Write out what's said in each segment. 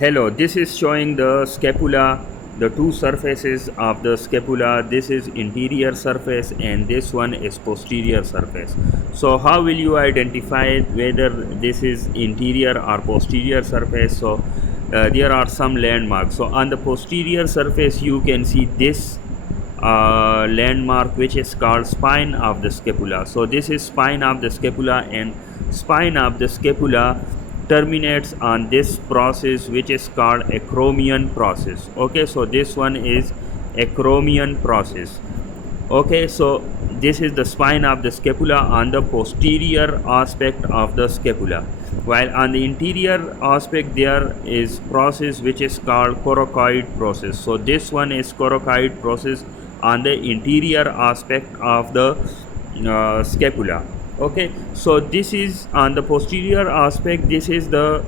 Hello, this is showing the scapula, the two surfaces of the scapula. This is interior surface and this one is posterior surface. So how will you identify whether this is interior or posterior surface? So there are some landmarks. So on the posterior surface you can see this landmark, which is called spine of the scapula. So this is spine of the scapula, and spine of the scapula terminates on this process which is called acromion process. Okay, so this one is acromion process. Okay, so this is the spine of the scapula on the posterior aspect of the scapula, while on the interior aspect there is process which is called coracoid process. So this one is coracoid process on the interior aspect of the scapula. Okay, so this is on the posterior aspect. This is the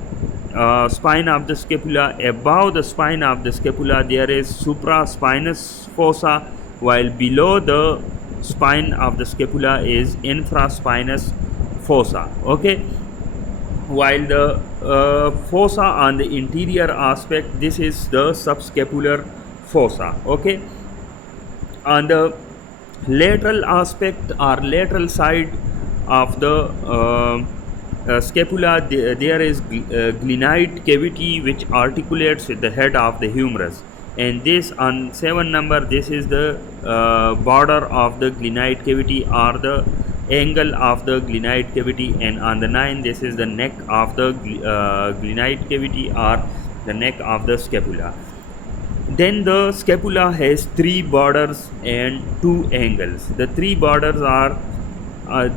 spine of the scapula. Above the spine of the scapula there is supraspinous fossa, while below the spine of the scapula is infraspinous fossa. Okay, while the fossa on the interior aspect, this is the subscapular fossa. Okay, on the lateral aspect or lateral side of the scapula, there is glenoid cavity which articulates with the head of the humerus, and this on 7 number, this is the border of the glenoid cavity or the angle of the glenoid cavity, and on the 9 this is the neck of the glenoid cavity or the neck of the scapula. Then the scapula has 3 borders and 2 angles. The 3 borders are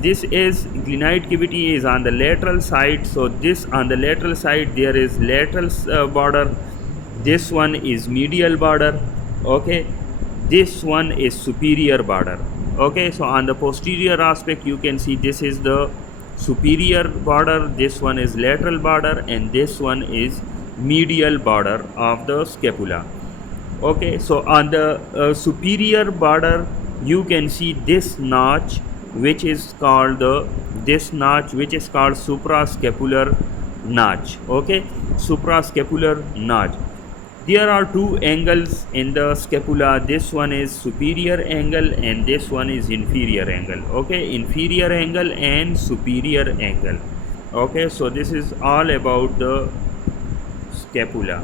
this is glenoid cavity is on the lateral side. So this on the lateral side there is lateral border. This one is medial border. Okay, this one is superior border. Okay, so on the posterior aspect you can see this is the superior border, this one is lateral border, and this one is medial border of the scapula. Okay, so on the superior border you can see this notch which is called suprascapular notch. Okay, suprascapular notch. There are 2 angles in the scapula. This one is superior angle and this one is inferior angle. Okay, inferior angle and superior angle. Okay, so this is all about the scapula.